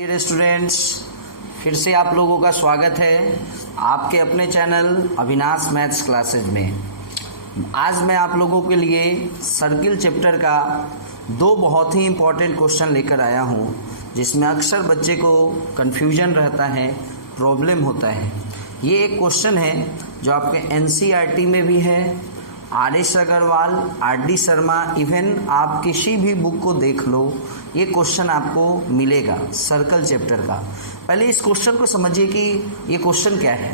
Dear students, फिर से आप लोगों का स्वागत है आपके अपने चैनल अविनाश मैथ्स क्लासेज में। आज मैं आप लोगों के लिए सर्किल चैप्टर का दो बहुत ही इम्पोर्टेंट क्वेश्चन लेकर आया हूँ, जिसमें अक्सर बच्चे को कन्फ्यूजन रहता है, प्रॉब्लम होता है। ये एक क्वेश्चन है जो आपके एनसीईआरटी में भी है, R S. Agarwal, R D. Sharma, even आप किसी भी बुक को देख लो, ये क्वेश्चन आपको मिलेगा सर्कल चैप्टर का। पहले इस क्वेश्चन को समझिए कि ये क्वेश्चन क्या है।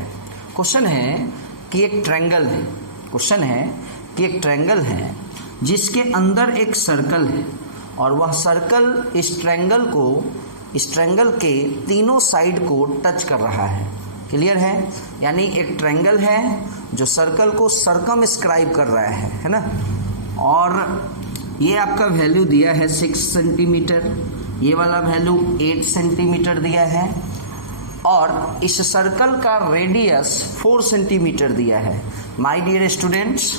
क्वेश्चन है कि एक ट्रायंगल है, क्वेश्चन है कि एक ट्रायंगल है जिसके अंदर एक सर्कल है और वह सर्कल इस ट्रायंगल के तीनों साइड को टच कर रहा है। क्लियर है? यानी एक ट्रायंगल है जो सर्कल को सर्कमस्क्राइब कर रहा है ना। और ये आपका वैल्यू दिया है 6 सेंटीमीटर, ये वाला वैल्यू 8 सेंटीमीटर दिया है, और इस सर्कल का रेडियस 4 सेंटीमीटर दिया है। माय डियर स्टूडेंट्स,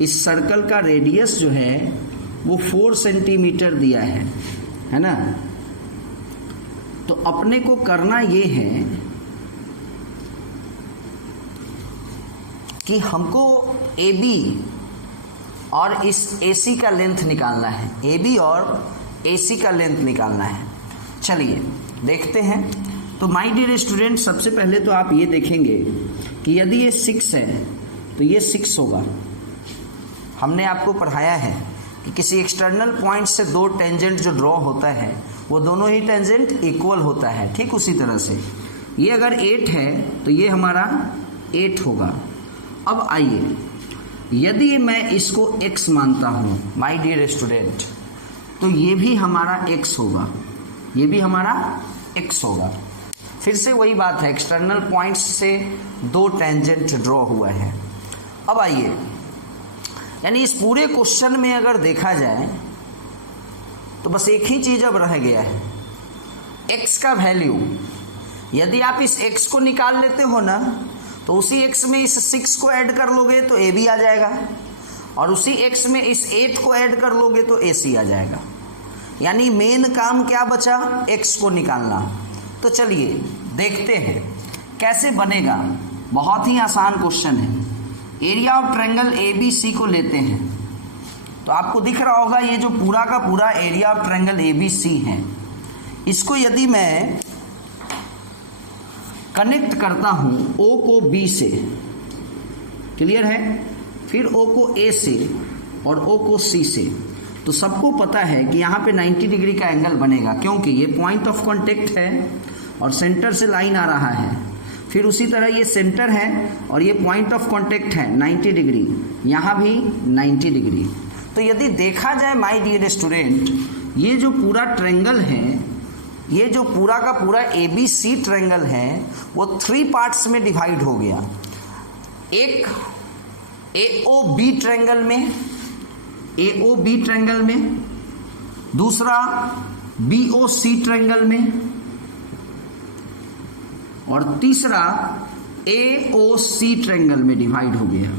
इस सर्कल का रेडियस जो है वो 4 सेंटीमीटर दिया है ना। तो अपने को करना ये है कि हमको AB और इस AC का लेंथ निकालना है, AB और AC का लेंथ निकालना है। चलिए देखते हैं। तो माय डियर स्टूडेंट, सबसे पहले तो आप ये देखेंगे कि यदि ये 6 है तो ये 6 होगा। हमने आपको पढ़ाया है कि किसी एक्सटर्नल पॉइंट से दो टेंजेंट जो ड्रॉ होता है वो दोनों ही टेंजेंट इक्वल होता है। ठीक उसी तरह से ये अगर 8 है तो ये हमारा 8 होगा। अब आइए, यदि मैं इसको x मानता हूं माय डियर स्टूडेंट, तो ये भी हमारा x होगा, ये भी हमारा x होगा। फिर से वही बात है, एक्सटर्नल पॉइंट्स से दो टेंजेंट ड्रॉ हुआ है। अब आइए, यानी इस पूरे क्वेश्चन में अगर देखा जाए तो बस एक ही चीज अब रह गया है, x का वैल्यू। यदि आप इस x को निकाल लेते हो ना, तो उसी x में इस 6 को ऐड कर लोगे तो AB आ जाएगा, और उसी x में इस 8 को ऐड कर लोगे तो AC आ जाएगा। यानी मेन काम क्या बचा? x को निकालना। तो चलिए देखते हैं कैसे बनेगा। बहुत ही आसान क्वेश्चन है। एरिया ऑफ ट्रायंगल ABC को लेते हैं, तो आपको दिख रहा होगा ये जो पूरा का पूरा एरिया ऑफ ट्रायंगल ABC है, इसको यदि मैं कनेक्ट करता हूं O को B से, क्लियर है, फिर O को A से और O को C से, तो सबको पता है कि यहाँ पे 90 डिग्री का एंगल बनेगा, क्योंकि ये पॉइंट ऑफ कांटेक्ट है और सेंटर से लाइन आ रहा है। फिर उसी तरह ये सेंटर है और ये पॉइंट ऑफ कांटेक्ट है 90 डिग्री, यहाँ भी 90 डिग्री। तो यदि देखा जाए माय डियर स्टूडेंट, ये जो पूरा ट्रायंगल है, ये जो पूरा का पूरा ABC ट्रायंगल है वो 3 पार्ट्स में डिवाइड हो गया। एक AOB ट्रायंगल में, दूसरा BOC ट्रायंगल में, और तीसरा AOC ट्रायंगल में डिवाइड हो गया।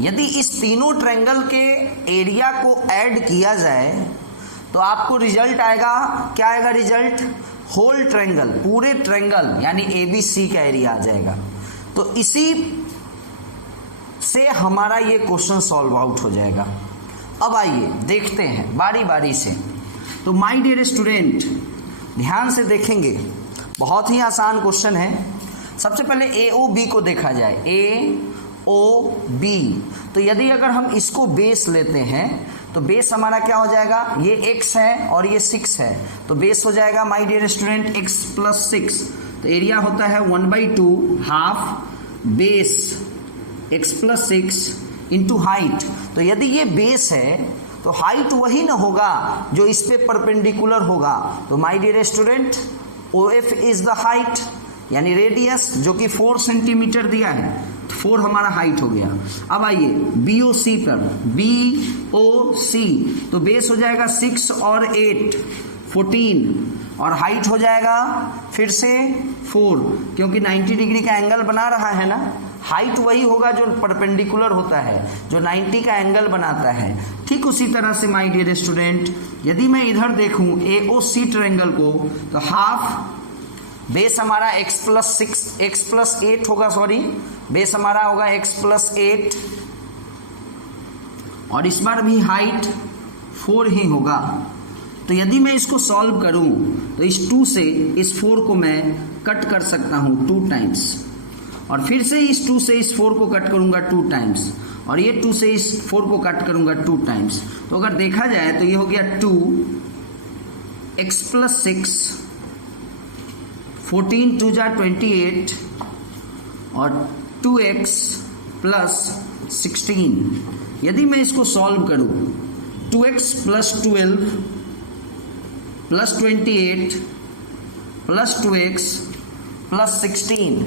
यदि इस तीनों ट्रायंगल के एरिया को ऐड किया जाए तो आपको रिजल्ट आएगा, क्या आएगा रिजल्ट? होल ट्रायंगल, पूरे ट्रायंगल यानी ABC का एरिया आ जाएगा। तो इसी से हमारा ये क्वेश्चन सॉल्व आउट हो जाएगा। अब आइए देखते हैं बारी बारी से। तो माय डियर स्टूडेंट, ध्यान से देखेंगे, बहुत ही आसान क्वेश्चन है। सबसे पहले AOB को देखा जाए, AOB। तो यदि अगर हम इसको बेस लेते हैं तो बेस हमारा क्या हो जाएगा? ये x है और ये 6 है, तो बेस हो जाएगा माय डियर स्टूडेंट x + 6। तो एरिया होता है 1/2 half base x + 6 into height. तो यदि ये बेस है तो हाइट वही ना होगा जो इस पे परपेंडिकुलर होगा। तो my dear student, OF is the height, यानी रेडियस जो कि 4 सेंटीमीटर दिया है, 4 हमारा हाइट हो गया। अब आइए BOC पर, BOC तो बेस हो जाएगा 6 और 8 14, और हाइट हो जाएगा फिर से 4, क्योंकि 90 डिग्री का एंगल बना रहा है ना, हाइट वही होगा जो परपेंडिकुलर होता है, जो 90 का एंगल बनाता है। ठीक उसी तरह से माय डियर स्टूडेंट, यदि मैं इधर देखूं AOC ट्रायंगल को, तो हाफ बेस हमारा x प्लस 8 होगा, सॉरी बेस हमारा होगा x प्लस 8, और इस बार भी हाइट 4 ही होगा। तो यदि मैं इसको सॉल्व करूं तो इस 2 से इस 4 को मैं कट कर सकता हूं 2 टाइम्स, और फिर से इस 2 से इस 4 को कट करूंगा 2 टाइम्स, और ये 2 से इस 4 को कट करूंगा 2 टाइम्स। तो अगर देखा जाए तो ये हो गया 2x प्लस 6, 14 2 जा 28, और 2x प्लस 16। यदि मैं इसको सॉल्व करूं 2x plus 12 plus 28 plus 2x plus 16।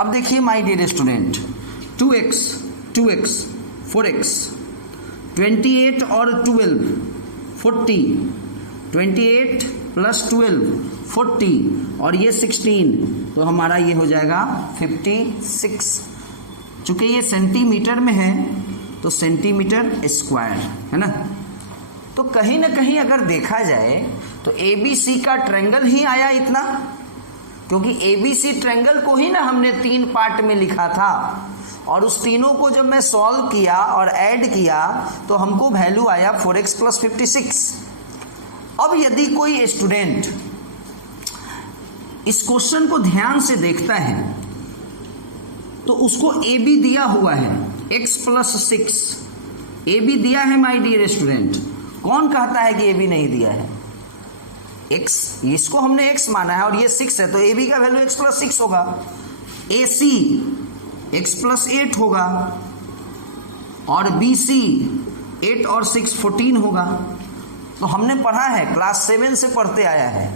अब देखिए my dear student, 2x 4x 28 और 12 40, 28 प्लस 12 40, और ये 16, तो हमारा ये हो जाएगा 56। चूंकि ये सेंटीमीटर में है तो सेंटीमीटर स्क्वायर है ना। तो कहीं ना कहीं अगर देखा जाए तो ABC का ट्रायंगल ही आया इतना, क्योंकि ABC ट्रायंगल को ही ना हमने 3 पार्ट में लिखा था, और उस तीनों को जब मैं सॉल्व किया और ऐड किया तो हमको वैल्यू आया 4x प्लस 56। अब यदि कोई स्टूडेंट इस क्वेश्चन को ध्यान से देखता है तो उसको AB दिया हुआ है x प्लस 6, AB दिया है माय डियर स्टूडेंट। कौन कहता है कि AB नहीं दिया है? x, इसको हमने x माना है और ये 6 है, तो AB का वैल्यू x प्लस 6 होगा। AC x प्लस 8 होगा, और BC 8 और 6 14 होगा। तो हमने पढ़ा है, क्लास 7 से पढ़ते आया है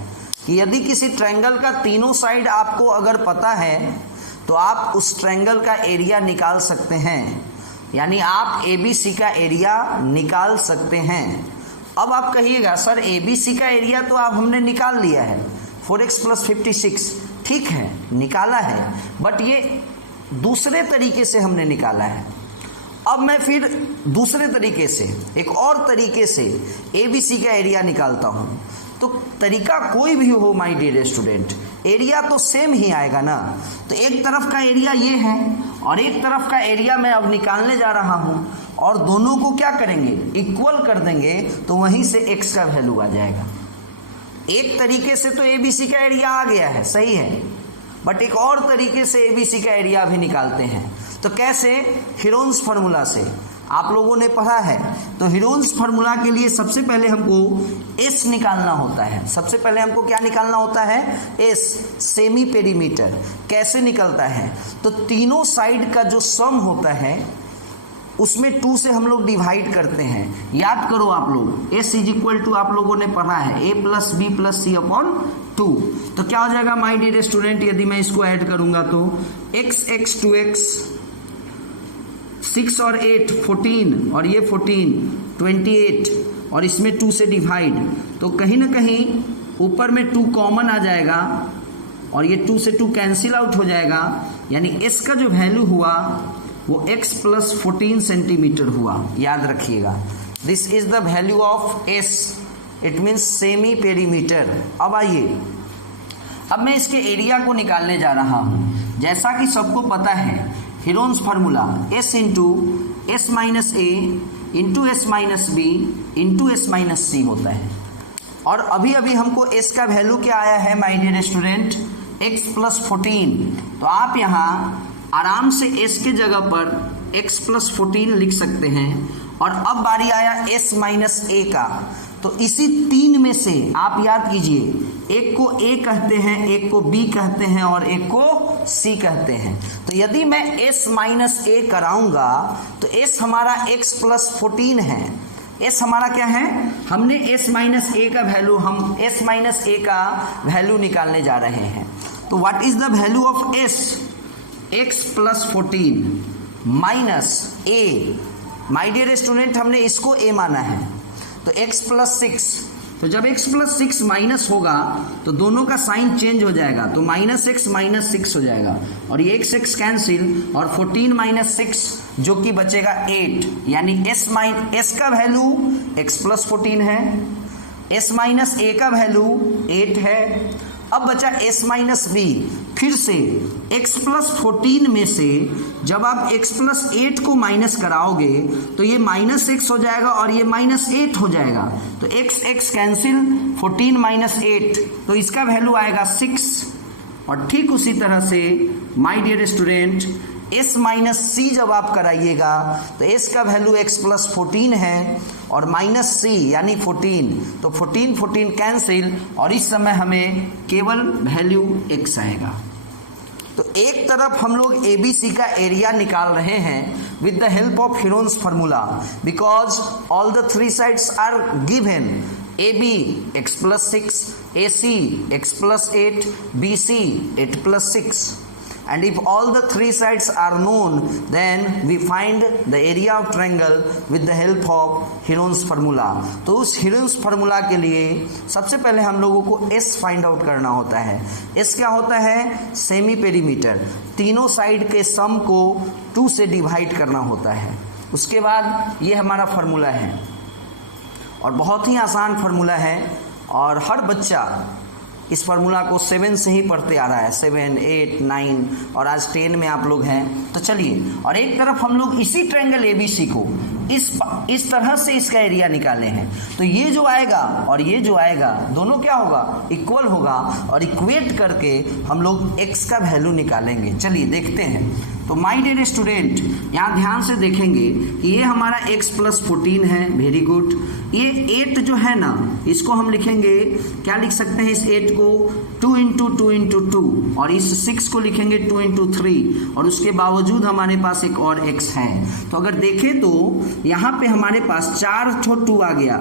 कि यदि किसी ट्रायंगल का तीनों साइड आपको अगर पता है तो आप उस ट्रायंगल का एरिया निकाल सकते हैं, यानी आप ABC का एरिया निकाल सकते हैं। अब आप कहिएगा सर ABC का एरिया तो आप हमने निकाल लिया है 4x प्लस 56, ठीक है निकाला है, बट ये दूसरे तरीके से हमने निकाला है। अब मैं फिर दूसरे तरीके से, एक और तरीके से ABC का एरिया निकालता हूँ। तो तरीका कोई भी हो माय डियर स्टूडेंट, एरिया तो सेम ही आएगा ना। तो एक तरफ का एरिया ये है और एक तरफ का एरिया मैं अब निकालने जा रहा हूँ, और दोनों को क्या करेंगे, इक्वल कर देंगे, तो वहीं से x का वैल्यू आ जाएगा। एक तरीके से तो ABC का एरिया आ गया है, सही है, बट एक और तरीके से ABC का एरिया भी निकालते हैं। तो कैसे? हीरोन्स फार्मूला से आप लोगों ने पढ़ा है। तो हीरोन्स फार्मूला के लिए सबसे पहले हमको S निकालना होता है। सबसे पहले हमको क्या निकालना होता है? S, semi perimeter. कैसे निकलता है? तो तीनों साइड का जो सम होता है उसमें 2 से हम लोग डिवाइड करते हैं। याद करो आप लोग, S इज इक्वल टू आप लोगों ने पढ़ा है A plus B plus C upon 2। तो क्या हो जाएगा माय डियर स्टूडेंट, यदि मैं इसको ऐड करूंगा तो x 2x 6 और 8 14, और ये 14 28, और इसमें 2 से डिवाइड, तो कहीं ना कहीं ऊपर में 2 कॉमन आ जाएगा और ये 2 से 2 कैंसिल आउट हो जाएगा, यानी S का जो वैल्यू हुआ वो x प्लस 14 सेंटीमीटर हुआ। याद रखिएगा, this is the value of S, it means semi perimeter. अब आइए, अब मैं इसके एरिया को निकालने जा रहा हूं। जैसा कि सबको पता है Heron's formula S into S minus A into S minus B into S minus C होता है, और अभी अभी हमको S का वैल्यू क्या आया है my dear student, x plus 14। तो आप यहाँ आराम से S के जगह पर x प्लस 14 लिख सकते हैं। और अब बारी आया S माइनस A का, तो इसी 3 में से आप याद कीजिए, एक को A कहते हैं, एक को B कहते हैं और एक को C कहते हैं। तो यदि मैं S माइनस A कराऊंगा तो S हमारा x प्लस 14 है। S हमारा क्या है, हमने S माइनस A का वैल्यू, हम S माइनस A का वैल्यू निकालने जा रहे हैं। तो what is the value of S? x plus 14 minus A। My dear student, हमने इसको A माना है, तो x प्लस 6 तो जब x प्लस 6 माइनस होगा तो दोनों का साइन चेंज हो जाएगा, तो -x माइनस 6 हो जाएगा और ये x कैंसिल और 14 माइनस 6 जो कि बचेगा 8, यानी s का वैल्यू x प्लस 14 है, s माइनस a का वैल्यू 8 है। अब बचा s माइनस b, फिर से x प्लस 14 में से जब आप x प्लस 8 को माइनस कराओगे तो ये -x हो जाएगा और ये -8 हो जाएगा, तो x कैंसिल, 14 माइनस 8 तो इसका वैल्यू आएगा 6। और ठीक उसी तरह से my dear student s minus C जब आप कराइएगा तो s का वैल्यू x प्लस 14 है और माइनस सी यानी 14, तो 14 कैंसिल और इस समय हमें केवल वैल्यू x आएगा। तो एक तरफ हम लोग ABC का एरिया निकाल रहे हैं with the help of Heron's formula, because all the three sides are given, AB x plus 6, AC x plus 8, BC 8 plus 6, and if all the three sides are known then we find the area of triangle with the help of Heron's formula। तो उस Heron's formula के लिए सबसे पहले हम लोगों को S find out करना होता है। S क्या होता है? सेमी पेरीमीटर, तीनों साइड के सम को 2 से डिवाइड करना होता है। उसके बाद ये हमारा फार्मूला है और बहुत ही आसान फार्मूला है और हर बच्चा इस फार्मूला को 7 से ही पढ़ते आ रहा है, 7, 8, 9 और आज 10 में आप लोग हैं। तो चलिए, और एक तरफ हम लोग इसी ट्रायंगल ABC को इस तरह से इसका एरिया निकाले हैं, तो ये जो आएगा और ये जो आएगा दोनों क्या होगा? इक्वल होगा और इक्वेट करके हम लोग x का वैल्यू निकालेंगे। चलिए देखते हैं। तो माय डियर स्टूडेंट यहाँ ध्यान से देखेंगे कि ये हमारा x प्लस 14 है, वेरी गुड। ये 8 जो है ना, इसको हम लिखेंगे, क्या लिख सकते हैं इस 8 को? 2 इंटू 2 इंटू 2, और इस 6 को लिखेंगे 2 इंटू 3, और उसके बावजूद हमारे पास एक और x है। तो अगर देखें तो यहाँ पे हमारे पास 4 ठो 2 आ गया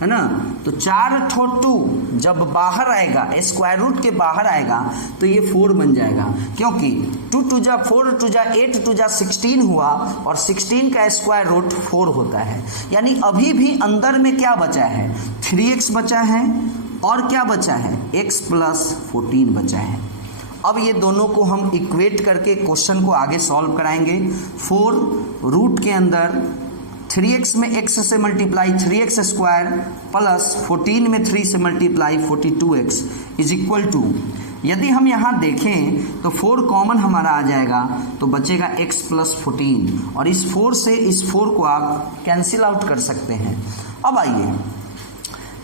है ना, तो 4 ठो 2 जब बाहर आएगा, स्क्वायर रूट के बाहर आएगा तो ये 4 बन जाएगा, क्योंकि 2 2 जा 4, 2 जा 8, 2 जा 16 हुआ और 16 का स्क्वायर रूट 4 होता है। यानी अभी भी अंदर में क्या बचा है? 3x बचा है और क्या बचा है? x प्लस 14 बचा है। अब ये दोनों को हम इक्वेट करके क्वेश्चन को आगे सॉल्व कराएंगे। 4 रूट के अंदर 3x में x से मल्टीप्लाई 3x स्क्वायर प्लस 14 में 3 से multiply 42x is equal to, यदि हम यहाँ देखें तो 4 कॉमन हमारा आ जाएगा तो बचेगा x प्लस 14, और इस 4 से इस 4 को आप कैंसिल आउट कर सकते हैं। अब आइए,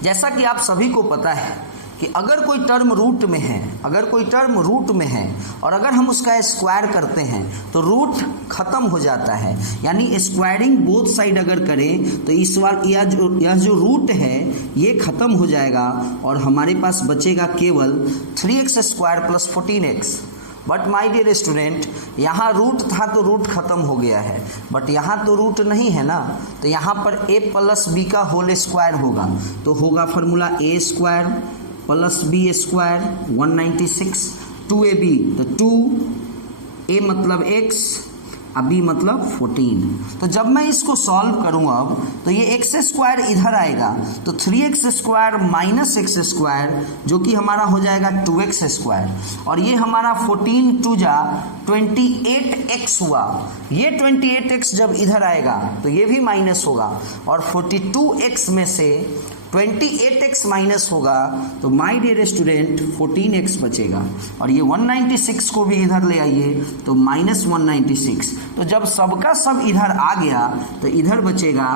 जैसा कि आप सभी को पता है कि अगर कोई टर्म रूट में है, और अगर हम उसका स्क्वायर करते हैं तो रूट खत्म हो जाता है, यानी स्क्वायरिंग बोथ साइड अगर करें तो इस बार यह जो रूट है ये खत्म हो जाएगा और हमारे पास बचेगा केवल 3x square plus 14x। But my dear student, यहाँ रूट था तो रूट खत्म हो गया है, बट यहाँ तो रूट नहीं है ना, तो यहाँ पर a प्लस b का होल स्क्वायर होगा, तो होगा formula a square plus b square 196, 2ab, तो 2a मतलब x अब b मतलब 14। तो जब मैं इसको सॉल्व करूँगा अब, तो ये x स्क्वायर इधर आएगा तो 3x square minus x square जो कि हमारा हो जाएगा 2x स्क्वायर, और ये हमारा 14 2 जा 28x हुआ। ये 28x जब इधर आएगा तो ये भी माइनस होगा, और 42x में से 28x माइनस होगा तो माय डियर स्टूडेंट 14x बचेगा, और ये 196 को भी इधर ले आइए तो माइनस 196, तो जब सबका सब इधर आ गया तो इधर बचेगा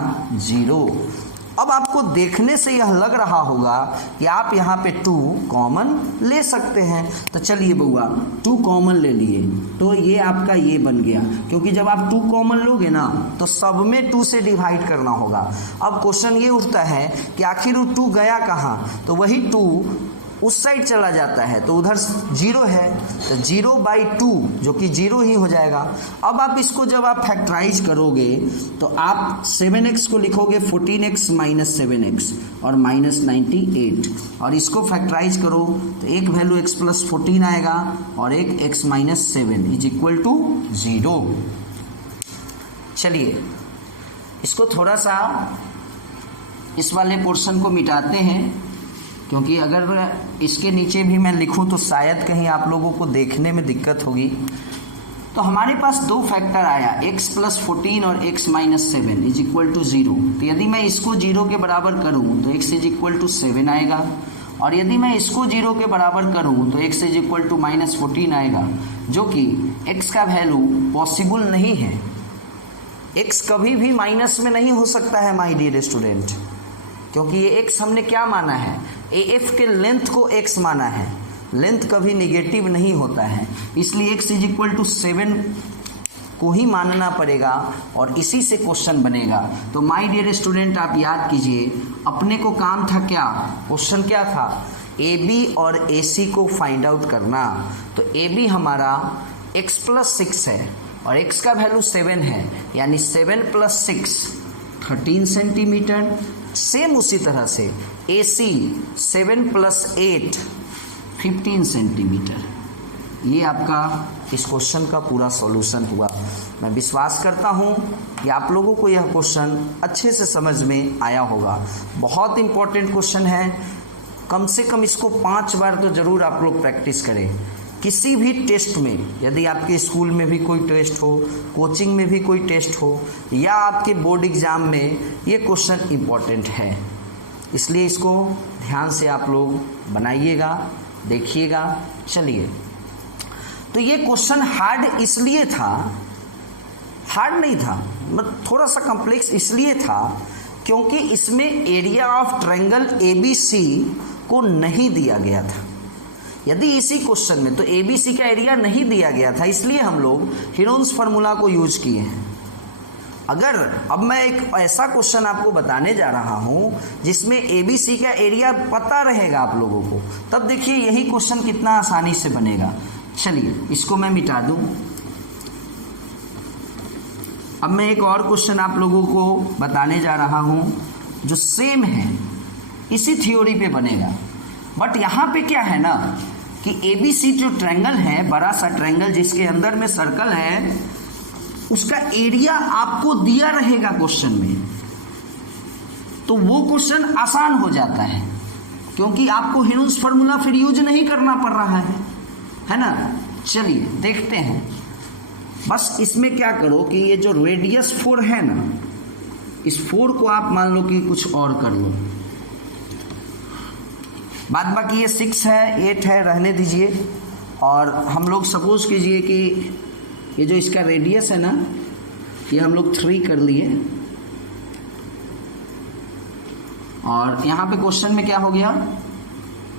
0। अब आपको देखने से यह लग रहा होगा कि आप यहाँ पे 2 कॉमन ले सकते हैं, तो चलिए बउआ 2 कॉमन ले लिए तो ये आपका ये बन गया, क्योंकि जब आप 2 कॉमन लोगे ना तो सब में 2 से डिवाइड करना होगा। अब क्वेश्चन ये उठता है कि आखिर वो 2 गया कहाँ, तो वही 2 उस साइड चला जाता है तो उधर 0 है, तो 0/2 जो कि 0 ही हो जाएगा। अब आप इसको जब आप फैक्टराइज करोगे तो आप 7x को लिखोगे 14x माइनस 7x और माइनस 98, और इसको फैक्टराइज करो तो एक वैल्यू x प्लस 14 आएगा और एक x minus 7 is equal to 0। चलिए इसको थोड़ा सा इस वाले पोर्शन को मिटाते हैं क्योंकि अगर इसके नीचे भी मैं लिखूं तो शायद कहीं आप लोगों को देखने में दिक्कत होगी। तो हमारे पास दो फैक्टर आया, x + 14 और x - 7 = 0। तो यदि मैं इसको 0 के बराबर करूं तो x = 7 आएगा, और यदि मैं इसको 0 के बराबर करूं तो x = -14 आएगा, जो कि x का वैल्यू पॉसिबल नहीं है। x कभी भी माइनस में नहीं हो सकता है माय डियर स्टूडेंट, क्योंकि ये x हमने क्या माना है, AF के लेंथ को x माना है। लेंथ कभी नेगेटिव नहीं होता है, इसलिए x = 7 को ही मानना पड़ेगा और इसी से क्वेश्चन बनेगा। तो माय डियर स्टूडेंट आप याद कीजिए, अपने को काम था क्या, क्वेश्चन क्या था, AB और AC को फाइंड आउट करना। तो AB हमारा x + 6 है और x का वैल्यू 7 है, यानी 7 + 6 13 सेंटीमीटर। सेम उसी तरह से AC 7 + 8 15 सेंटीमीटर। ये आपका इस क्वेश्चन का पूरा सॉल्यूशन हुआ। मैं विश्वास करता हूँ कि आप लोगों को यह क्वेश्चन अच्छे से समझ में आया होगा। बहुत इंपॉर्टेंट क्वेश्चन है, कम से कम इसको 5 बार तो ज़रूर आप लोग प्रैक्टिस करें। किसी भी टेस्ट में, यदि आपके स्कूल में भी कोई टेस्ट हो, कोचिंग में भी कोई टेस्ट हो, या आपके बोर्ड एग्ज़ाम में, ये क्वेश्चन इम्पॉर्टेंट है। इसलिए इसको ध्यान से आप लोग बनाइएगा, देखिएगा। चलिए, तो ये क्वेश्चन हार्ड इसलिए था, हार्ड नहीं था, मतलब थोड़ा सा कॉम्प्लेक्स इसलिए था क्योंकि इसमें एरिया ऑफ ट्रायंगल ABC को नहीं दिया गया था। यदि इसी क्वेश्चन में तो ABC का एरिया नहीं दिया गया था, इसलिए हम लोग हीरोन्स फार्मूला को यूज किए हैं। अगर अब मैं एक ऐसा क्वेश्चन आपको बताने जा रहा हूं जिसमें ABC का एरिया पता रहेगा आप लोगों को, तब देखिए यही क्वेश्चन कितना आसानी से बनेगा। चलिए, इसको मैं मिटा दूं। अब मैं एक और क्वेश्चन आप लोगों को बताने जा रहा हूं जो सेम है, इसी थ्योरी पे बनेगा। बट यहाँ पे क्या है ना कि ABC जो ट्रायंगल है, बड़ा सा ट्रायंगल जिसके अंदर में सर्कल है, उसका एरिया आपको दिया रहेगा क्वेश्चन में, तो वो क्वेश्चन आसान हो जाता है क्योंकि आपको हीरोन्स फार्मूला फिर यूज नहीं करना पड़ रहा है ना। चलिए देखते हैं। बस इसमें क्या करो कि ये जो रेडियस 4 है ना, इस 4 को आप मान लो कि कुछ और कर लो, बाद बाकी ये 6 है, 8 है, रहने दीजिए। और हम लोग सपोज कीजिए कि ये जो इसका रेडियस है ना, ये हम लोग 3 कर लिए, और यहाँ पे क्वेश्चन में क्या हो गया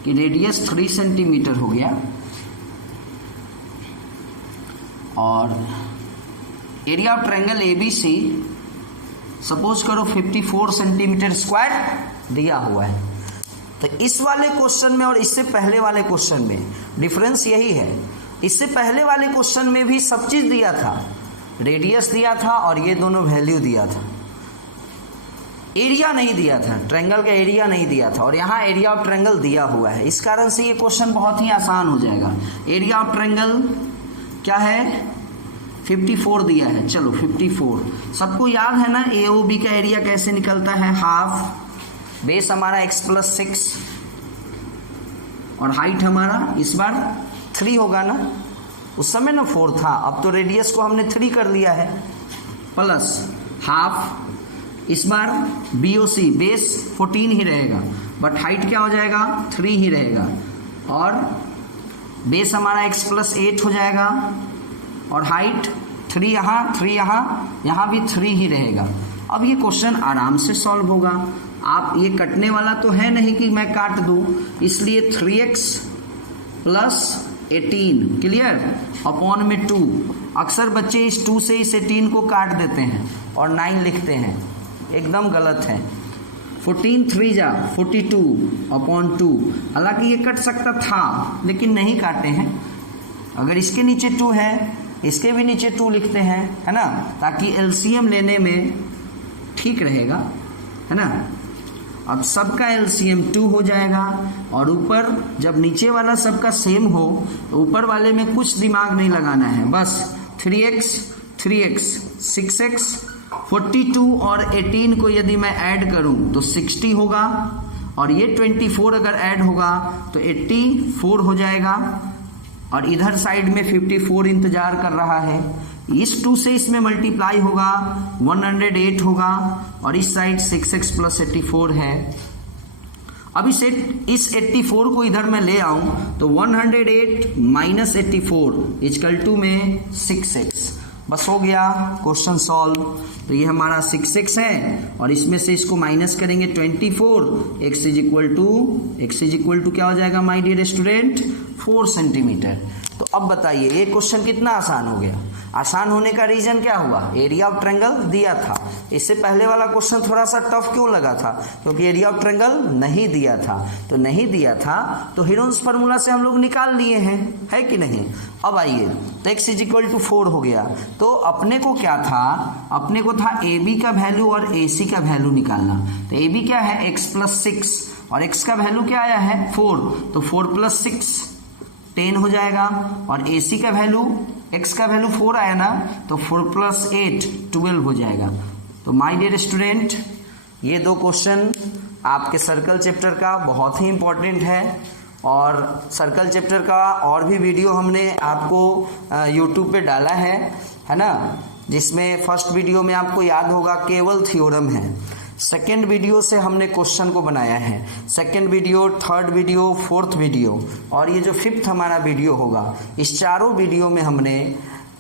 कि रेडियस 3 सेंटीमीटर हो गया, और area of triangle ABC suppose करो 54 सेंटीमीटर स्क्वायर दिया हुआ है। तो इस वाले क्वेश्चन में और इससे पहले वाले क्वेश्चन में डिफरेंस यही है, इससे पहले वाले क्वेश्चन में भी सब चीज दिया था, रेडियस दिया था और ये दोनों वैल्यू दिया था, एरिया नहीं दिया था, ट्रायंगल का एरिया नहीं दिया था, और यहाँ एरिया ऑफ ट्रायंगल दिया हुआ है। इस कारण से ये क्वेश्चन बहुत ही आसान हो जाएगा। एरिया ऑफ ट्रायंगल क्या है, 54 दिया है। चलो 54 सबको याद है ना, AOB का एरिया कैसे निकलता है, हाफ, बेस हमारा x + 6 और हाइट हमारा इस बार 3 होगा ना, उस समय ना 4 था, अब तो रेडियस को हमने 3 कर लिया है, प्लस हाफ, इस बार BOC बेस 14 ही रहेगा, बट हाइट क्या हो जाएगा, 3 ही रहेगा, और बेस हमारा x + 8 हो जाएगा, और हाइट 3 यहाँ, 3 यहाँ, यहाँ भी 3 ही रहेगा। अब ये क्वेश्चन आराम से सॉल्व होगा। आप ये कटने वाला तो है नहीं कि मैं काट दूं, इसलिए 3x + 18 क्लियर अपॉन में 2। अक्सर बच्चे इस 2 से इस 18 को काट देते हैं और 9 लिखते हैं, एकदम गलत है। 14 3 जा 42 अपॉन 2, हालांकि ये कट सकता था लेकिन नहीं काटे हैं। अगर इसके नीचे 2 है, इसके भी नीचे 2 लिखते हैं, है ना, ताकि एलसीएम लेने में ठीक रहेगा, है ना। अब सबका एलसीएम 2 हो जाएगा, और ऊपर जब नीचे वाला सबका सेम हो तो ऊपर वाले में कुछ दिमाग नहीं लगाना है, बस 3x 6x 42 और 18 को यदि मैं ऐड करूं तो 60 होगा, और ये 24 अगर ऐड होगा तो 84 हो जाएगा, और इधर साइड में 54 इंतजार कर रहा है। इस 2 से इसमें मल्टीप्लाई होगा 108 होगा, और इस साइड 6x + 84 है। अब इस 84 को इधर मैं ले आऊं तो 108 - 84 इक्वल टू में 6x, बस हो गया क्वेश्चन सॉल्व। तो ये हमारा 6x है, और इसमें से इसको माइनस करेंगे 24, x इक्वल टू क्या हो जाएगा माय डियर स्टूडेंट 4 सेंटीमीटर। तो अब बताइए ये क्वेश्चन कितना आसान हो गया। आसान होने का रीजन क्या हुआ, एरिया ऑफ ट्रायंगल दिया था। इससे पहले वाला क्वेश्चन थोड़ा सा टफ क्यों लगा था, क्योंकि एरिया ऑफ ट्रायंगल नहीं दिया था। तो नहीं दिया था तो हीरोन्स फार्मूला से हम लोग निकाल लिए हैं, है कि नहीं। अब आइए तो x इक्वल टू 4 हो गया, तो अपने को क्या था, अपने को था AB का वैल्यू और AC का वैल्यू निकालना। तो AB क्या है x + 6, और x का वैल्यू क्या आया है 4, तो 4 + 6 10 हो जाएगा, और AC का वैल्यू x का वैल्यू 4 आया ना, तो 4 + 8 12 हो जाएगा। तो माय डियर स्टूडेंट ये 2 क्वेश्चन आपके सर्कल चैप्टर का बहुत ही इंपॉर्टेंट है, और सर्कल चैप्टर का और भी वीडियो हमने आपको यूट्यूब पे डाला है ना, जिसमें फर्स्ट वीडियो में आपको याद होगा केवल थ्योरम है। सेकेंड वीडियो से हमने क्वेश्चन को बनाया है, second video, third video, fourth video, और ये जो 5th हमारा वीडियो होगा, इस चारों वीडियो में हमने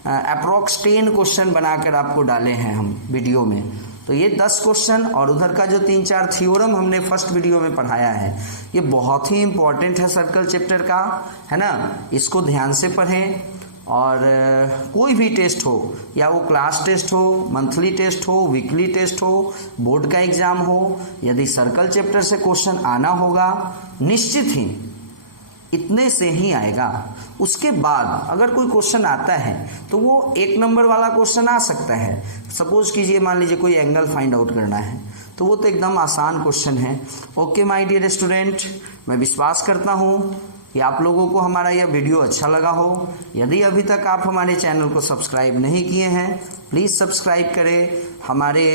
अप्रॉक्स 10 क्वेश्चन बनाकर आपको डाले हैं हम वीडियो में। तो ये 10 क्वेश्चन और उधर का जो 3-4 थ्योरम हमने फर्स्ट वीडियो में पढ़ाया है, ये बहुत ही इंपॉर्टेंट है सर्कल चैप्टर का, है ना। इसको ध्यान से पढ़ें, और कोई भी टेस्ट हो, या वो क्लास टेस्ट हो, मंथली टेस्ट हो, वीकली टेस्ट हो, बोर्ड का एग्जाम हो, यदि सर्कल चैप्टर से क्वेश्चन आना होगा निश्चित ही इतने से ही आएगा। उसके बाद अगर कोई क्वेश्चन आता है तो वो 1 नंबर वाला क्वेश्चन आ सकता है। सपोज कीजिए, मान लीजिए कोई एंगल फाइंड आउट करना है, तो वो तो एकदम आसान क्वेश्चन है। ओके माय डियर स्टूडेंट, मैं विश्वास करता हूँ कि आप लोगों को हमारा यह वीडियो अच्छा लगा हो। यदि अभी तक आप हमारे चैनल को सब्सक्राइब नहीं किए हैं, प्लीज़ सब्सक्राइब करें, हमारे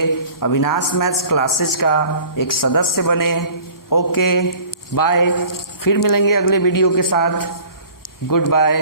अविनाश मैथ्स क्लासेस का एक सदस्य बने। ओके बाय, फिर मिलेंगे अगले वीडियो के साथ। Good bye.